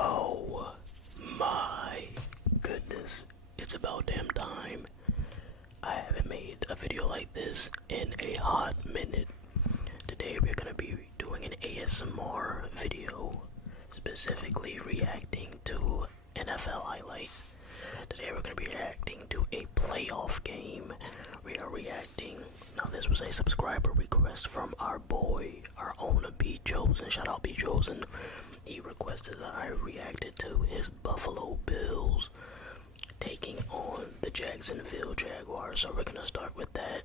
Oh my goodness, it's about damn time. I haven't made a video like this in a hot minute. Today we're gonna be doing an ASMR video, specifically reacting to NFL highlights. Today we're gonna be reacting to a playoff game. We are reacting. Now this was a subscriber request from our boy, our owner B Chosen. Shout out B Chosen. He requested that I reacted to his Buffalo Bills taking on the Jacksonville Jaguars. So we're gonna start with that.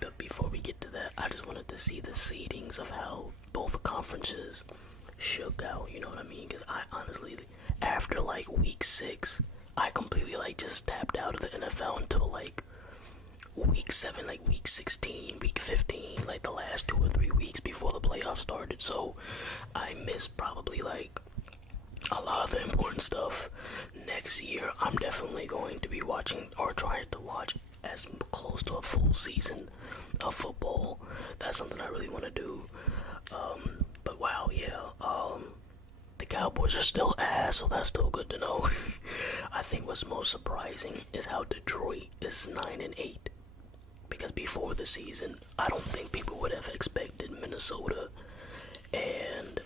But before we get to that, I just wanted to see the seedings of how both conferences shook out. You know what I mean? Because I honestly, after like week 6, I completely just tapped out of the NFL until like week 7, like week 16, week 15, like the last 2 or 3 weeks before the playoffs started. So I missed probably like a lot of the important stuff. Next year, I'm definitely going to be watching or trying to watch as close to a full season of football. That's something I really want to do. But wow, yeah. The Cowboys are still ass, so that's still good to know. I think what's most surprising is how Detroit is 9-8. Because before the season, I don't think people would have expected Minnesota and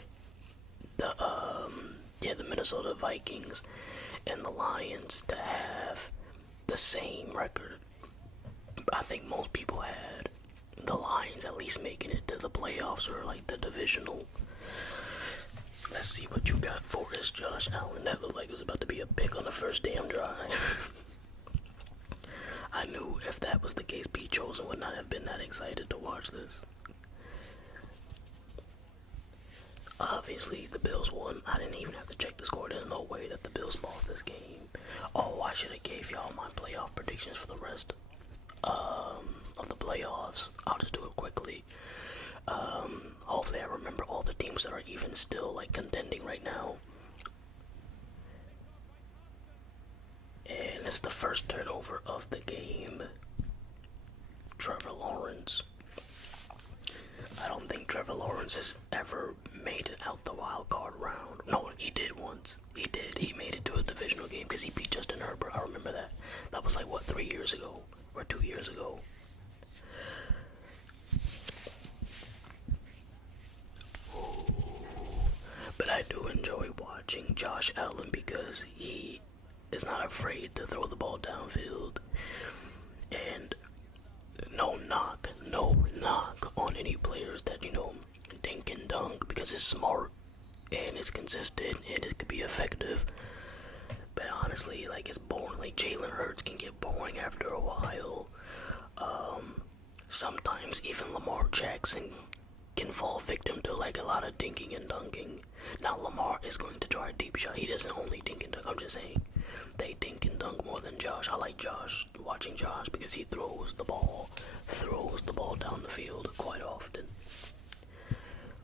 the Minnesota Vikings and the Lions to have the same record. I think most people had the Lions at least making it to the playoffs or like the divisional. Let's see what you got for us, Josh Allen. That looked like it was about to be a pick on the first damn drive. I knew if that was the case, B Chosen would not have been that excited to watch this. Obviously, the Bills won. I didn't even have to check the score. There's no way that the Bills lost this game. Oh, I should have gave y'all my playoff predictions for the rest of the playoffs. I'll just do it quickly. Hopefully I remember all the teams that are even still like contending right now. And it's the first turnover of the game. Trevor Lawrence. I don't think Trevor Lawrence has ever made it out the wild card round. No, he did once. He did. He made it to a divisional game because he beat Justin Herbert. I remember that. That was like, what, 3 years ago? Or 2 years ago? Ooh. But I do enjoy watching Josh Allen because he is not afraid to throw the ball downfield. And no knock on any players that, dink and dunk, because it's smart and it's consistent and it could be effective. But honestly, it's boring. Like Jalen Hurts can get boring after a while. Sometimes even Lamar Jackson can fall victim to a lot of dinking and dunking. Now Lamar is going to try a deep shot. He doesn't only dink and dunk. I'm just saying they dink and dunk more than Josh. I like Josh, watching Josh, because he throws the ball down the field quite often.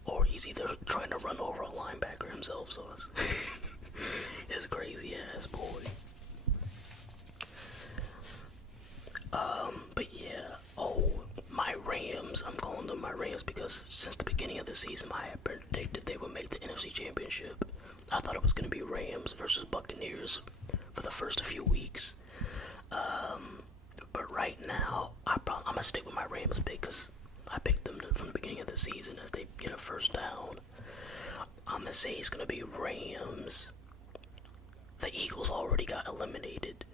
Or he's either trying to run over a linebacker himself, so it's crazy ass boy. But yeah, my Rams, I'm calling them my Rams because since the beginning of the season I had predicted they would make the NFC Championship. I thought it was going to be Rams versus Buccaneers for the first few weeks. But right now, I'm going to stick with my Rams pick because I picked them from the beginning of the season as they get a first down. I'm going to say it's going to be Rams. The Eagles already got eliminated.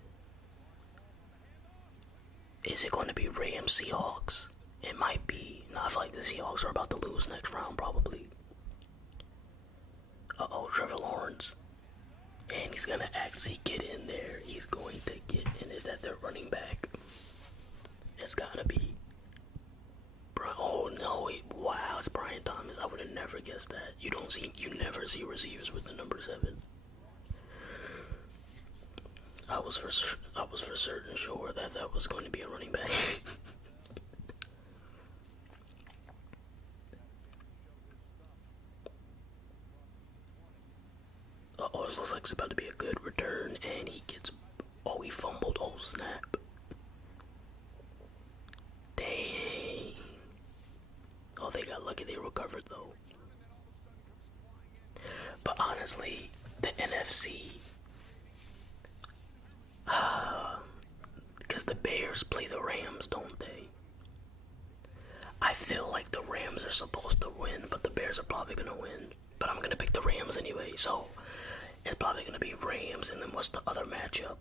Is it going to be Rams Seahawks? It might be. No, I feel like the Seahawks are about to lose next round, probably. Uh-oh, Trevor Lawrence. And he's going to actually get in there. He's going to get in. Is that their running back? It's got to be. Oh, no. Wow, it's Brian Thomas. I would have never guessed that. You never see receivers with the number 7. I was for certain sure that was going to be a running back. Uh-oh, this looks like it's about to be a good return, and he gets... Oh, he fumbled. Oh, snap. Dang. Oh, they got lucky they recovered, though. But honestly, honestly, the NFC. Because the Bears play the Rams, don't they? I feel like the Rams are supposed to win, but the Bears are probably going to win. But I'm going to pick the Rams anyway, so it's probably going to be Rams, and then what's the other matchup?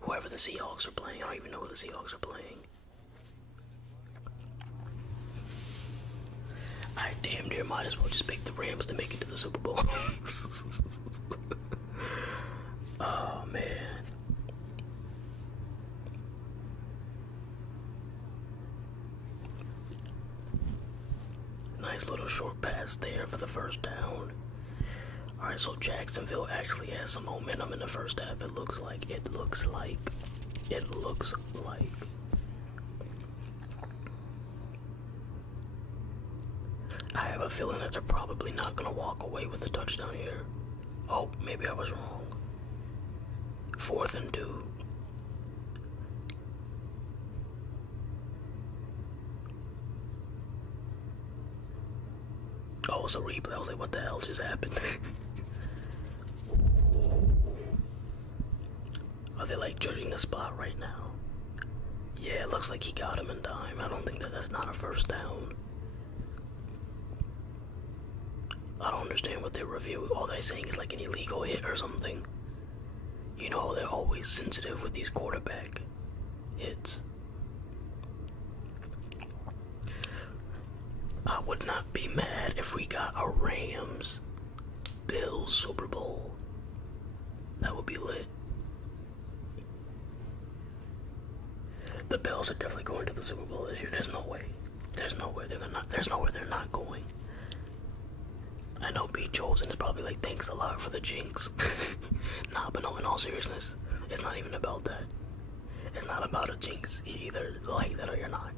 Whoever the Seahawks are playing. I don't even know who the Seahawks are playing. I damn near might as well just pick the Rams to make it to the Super Bowl. Oh, man. Nice little short pass there for the first down. Alright, so Jacksonville actually has some momentum in the first half. It looks like. I have a feeling that they're probably not going to walk away with a touchdown here. Oh, maybe I was wrong. 4th and 2. Oh, it's a replay. I was like, what the hell just happened? Are they like judging the spot right now? Yeah, it looks like he got him in time. I don't think that's not a first down. I don't understand what they're reviewing. All they're saying is like an illegal hit or something. You know, they're always sensitive with these quarterback hits. I would not be mad if we got a Rams-Bills Super Bowl. That would be lit. The Bills are definitely going to the Super Bowl this year. There's no way they're not going. I know B. Chosen is probably like, thanks a lot for the jinx. Nah, but no, in all seriousness, it's not even about that. It's not about a jinx. You either like that or you're not.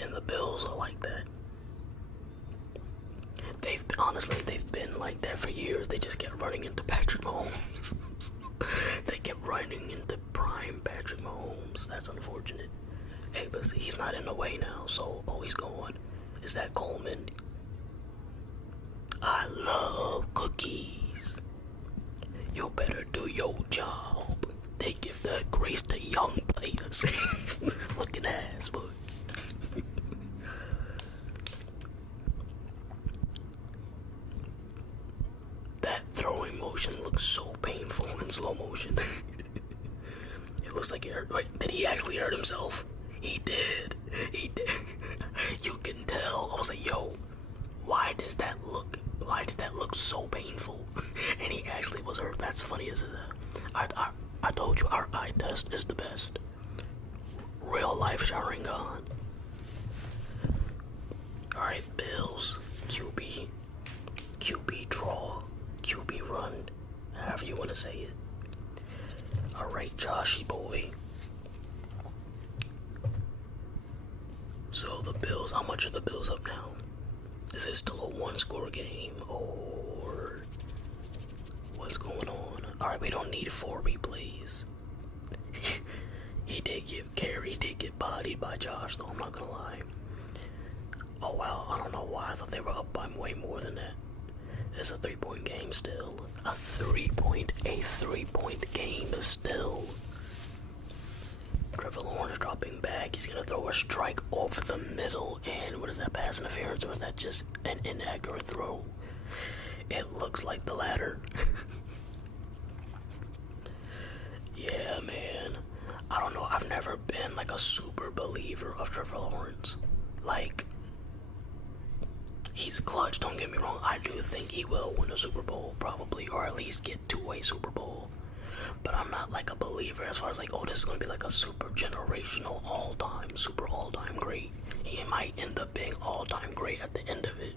And the Bills are like that. They've been like that for years. They just kept running into Patrick Mahomes. They kept running into prime Patrick Mahomes. That's unfortunate. Hey, but see, he's not in the way now, so he's gone. Is that Coleman? I love cookies. You better do your job. They give that grace to young players. Looking ass, boy. That throwing motion looks so painful in slow motion. It looks like it hurt. Wait, did he actually hurt himself? He did. You can tell. I was like, yo, why did that look so painful? And he actually was hurt. That's funny as that. I told you our eye test is the best. Real life Sharingan. Alright, Bills. QB draw. QB run. However you want to say it. Alright, Joshy boy. So the Bills, how much are the Bills up now? Is it still a one-score game, or what's going on? Alright, we don't need 4 replays. He did get bodied by Josh, though, I'm not gonna lie. Oh wow, I don't know why, I thought they were up by way more than that. It's a 3-point game still. A 3-point game still. Trevor Lawrence dropping back. He's gonna throw a strike over the middle. And what is that, pass interference, or is that just an inaccurate throw? It looks like the latter. Yeah, man. I don't know. I've never been like a super believer of Trevor Lawrence. Like, he's clutch, don't get me wrong. I do think he will win a Super Bowl, probably, or at least get to a Super Bowl. But I'm not like a believer as far as like, oh, this is going to be like a super generational all-time great. He might end up being all-time great at the end of it.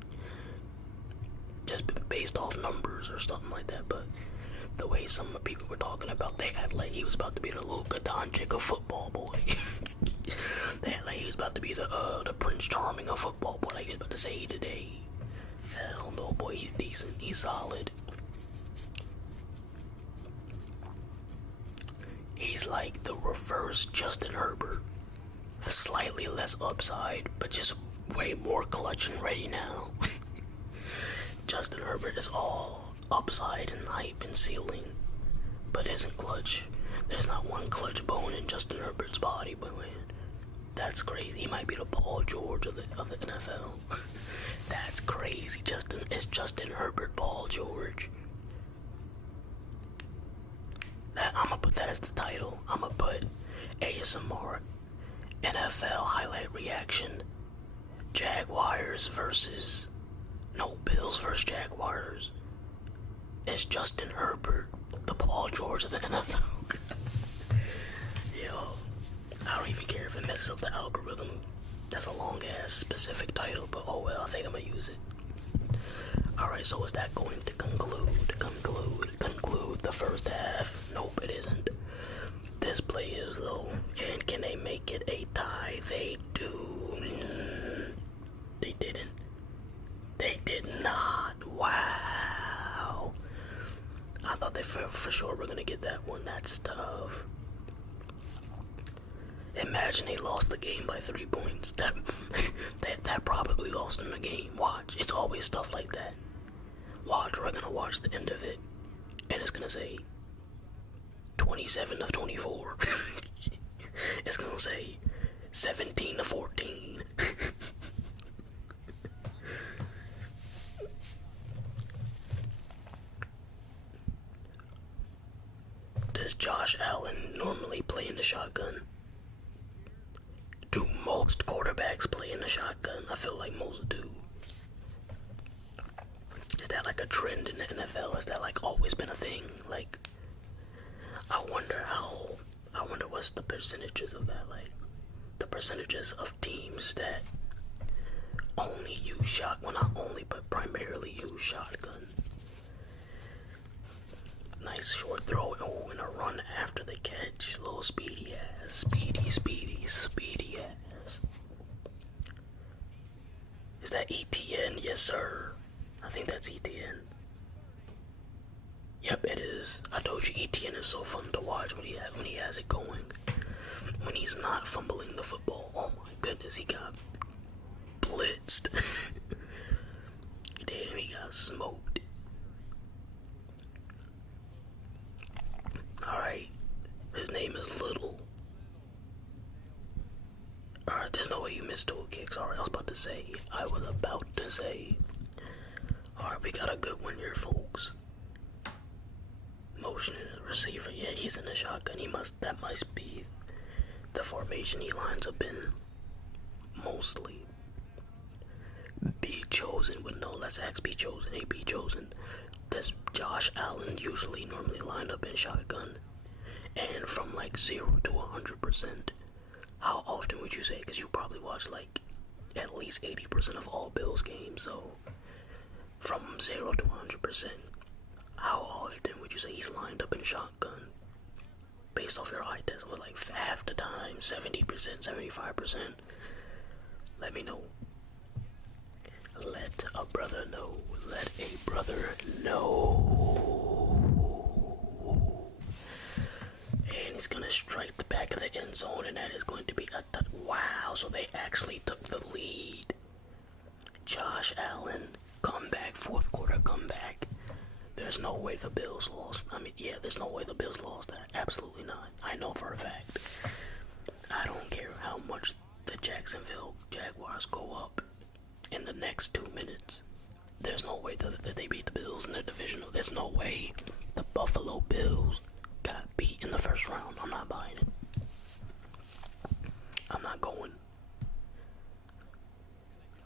Just based off numbers or something like that. But the way some people were talking about, they had like he was about to be the Luka Doncic of football, boy. They had like he was about to be the Prince Charming of football, boy, like he was about to say today. Hell no, boy, he's decent, he's solid. He's like the reverse Justin Herbert. Slightly less upside, but just way more clutch and ready now. Herbert is all upside and hype and ceiling, but isn't clutch. There's not one clutch bone in Justin Herbert's body, but man, that's crazy. He might be the Paul George of the NFL. That's crazy. It's Justin Herbert, Paul George. I'm gonna put that as the title. I'm gonna put ASMR NFL highlight reaction. Bills versus Jaguars. It's Justin Herbert, the Paul George of the NFL. Yo, I don't even care if it messes up the algorithm. That's a long ass specific title, but oh well, I think I'm gonna use it. Alright, so is that going to conclude the first half? Nope, it isn't. This play is though, and can they make it a tie? They do. They didn't. They did not. Wow. I thought they for sure were gonna get that one. That's tough. Imagine they lost the game by 3 points. That probably lost them the game. Watch. It's always stuff like that. Watch. We're gonna watch the end of it, and it's gonna say 27-24. It's gonna say 17-14. Does Josh Allen normally play in the shotgun? Do most quarterbacks play in the shotgun? I feel like most do. Is that like a trend in the NFL? Has that like always been a thing? Like, I wonder what's the percentages of that, like the percentages of teams that only use not only but primarily use shotgun. Nice short throw, and a run after the catch. Little speedy ass. Speedy ass. Is that ETN? Yes, sir. I think that's ETN. Yep, it is. I told you ETN is so fun to watch when he has it going. When he's not fumbling the football. Oh my goodness, he got blitzed. Damn, he got smoked. Alright, his name is Little. Alright, there's no way you missed 2 kicks. Alright, I was about to say. Alright, we got a good one here, folks. Motioning the receiver. Yeah, he's in the shotgun. That must be the formation he lines up in. Mostly. B chosen, but no, let's ask B chosen. Hey, B chosen. Does Josh Allen usually normally line up in shotgun? And from like 0 to 100%, how often would you say? Because you probably watch like at least 80% of all Bills games. So from 0 to 100%, how often would you say he's lined up in shotgun? Based off your eye test, with like half the time, 70%, 75%. Let me know. Let a brother know. Let a brother know. And he's gonna strike the back of the end zone, and that is going to be a wow. So they actually took the lead. Josh Allen, comeback, 4th quarter comeback. There's no way the Bills lost. There's no way the Bills lost that. Absolutely not. I know for a fact. I don't care how much the Jacksonville Jaguars go up in the next 2 minutes. There's no way that they beat the Bills in the divisional. There's no way the Buffalo Bills got beat in the first round. I'm not buying it. I'm not going.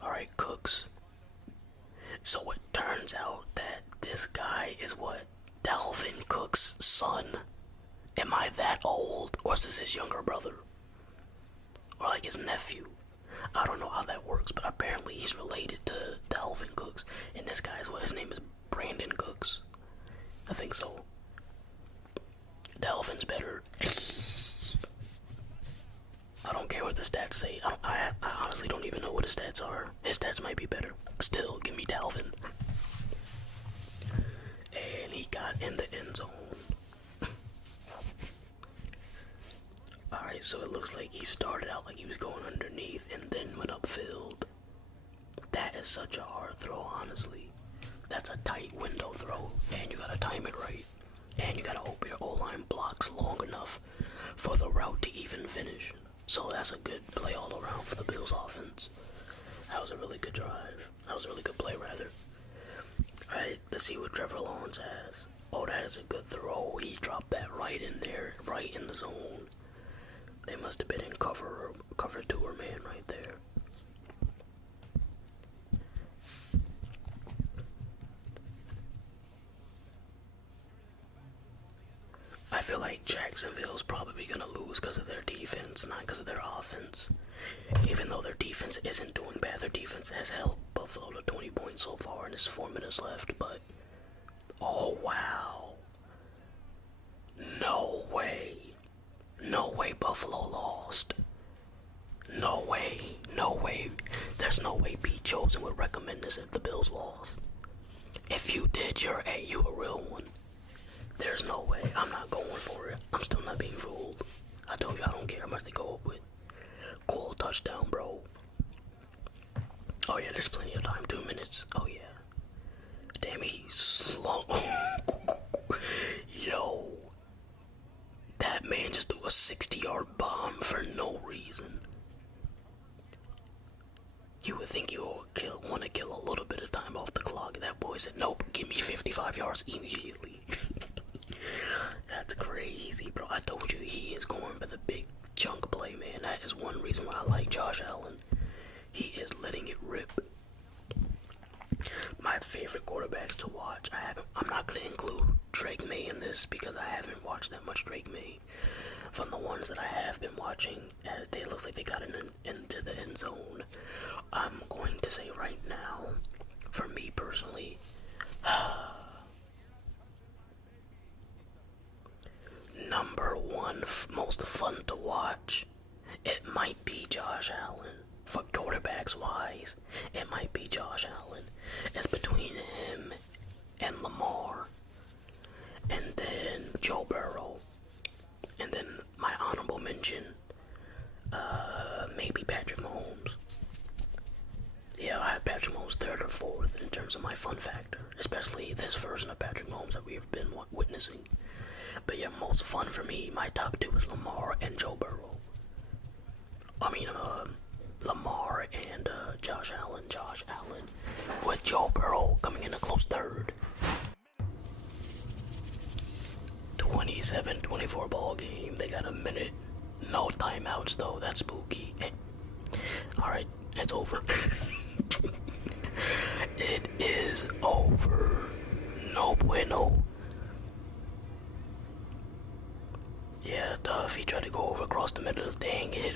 Alright, Cooks. So it turns out that this guy is what? Dalvin Cook's son? Am I that old? Or is this his younger brother? Or like his nephew? I don't know how that works, but apparently he's related to Dalvin Cooks. And this guy's his name is Brandon Cooks. I think so. Dalvin's better. I don't care what the stats say. I honestly don't even know what his stats are. His stats might be better. Still, give me Dalvin. And he got in the end zone. Alright, so it looks like he started out like he was going underneath and then went upfield. That is such a hard throw, honestly. That's a tight window throw, and you gotta time it right. And you gotta hope your O-line blocks long enough for the route to even finish. So that's a good play all around for the Bills offense. That was a really good drive. That was a really good play, rather. Alright, let's see what Trevor Lawrence has. Oh, that is a good throw. He dropped that right in there, right in the zone. They must have been in cover 2 or man right there. I feel like Jacksonville's probably going to lose because of their defense, not because of their offense. Even though their defense isn't doing bad, their defense has held Buffalo to 20 points so far, and there's 4 minutes left, but... Oh, wow. No way. No way Buffalo lost. No way. No way. There's no way Pete Chosen would recommend this if the Bills lost. If you did, you're a real one. There's no way. I'm not going for it. I'm still not being fooled. I told you I don't care how much they go up with. Cool touchdown, bro. Oh yeah, there's plenty of time. 2 minutes. Oh yeah. Damn, he's slow. Yo. That man just threw a 60-yard bomb for no reason. You would think you would want to kill a little bit of time off the clock. That boy said, nope, give me 55 yards immediately. That's crazy, bro. I told you he is going for the big chunk play, man. That is one reason why I like Josh Allen. He is letting it rip. My favorite quarterbacks to watch. I'm not going to include Drake May in this because I haven't watched that much Drake May. From the ones that I have been watching, as it looks like they got into the end zone, I'm going to say right now, for me personally, number one most fun to watch, it might be Josh Allen. For quarterbacks wise, it might be Josh Allen. It's between him and Lamar, and then Joe Burrow, and then my honorable mention, maybe Patrick Mahomes. Yeah, I have Patrick Mahomes 3rd or 4th in terms of my fun factor, especially this version of Patrick Mahomes that we've been witnessing. But yeah, most fun for me, my top 2 is Lamar and Joe Burrow. Lamar and Josh Allen. Josh Allen with Joe Burrow coming in a close 3rd. 27-24 ball game. They got a minute. No timeouts though. That's spooky. Alright, it's over. It is over. No bueno. Yeah, tough. He tried to go over across the middle. Dang, it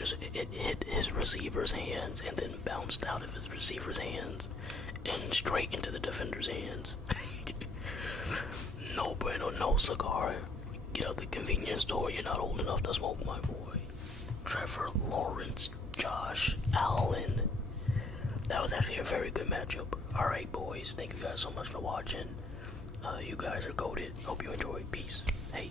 hit his receiver's hands and then bounced out of his receiver's hands and straight into the defender's hands. No bueno, no cigar. Get out the convenience store. You're not old enough to smoke, my boy. Trevor Lawrence, Josh Allen. That was actually a very good matchup. Alright, boys. Thank you guys so much for watching. You guys are goated. Hope you enjoyed. Peace. Hey.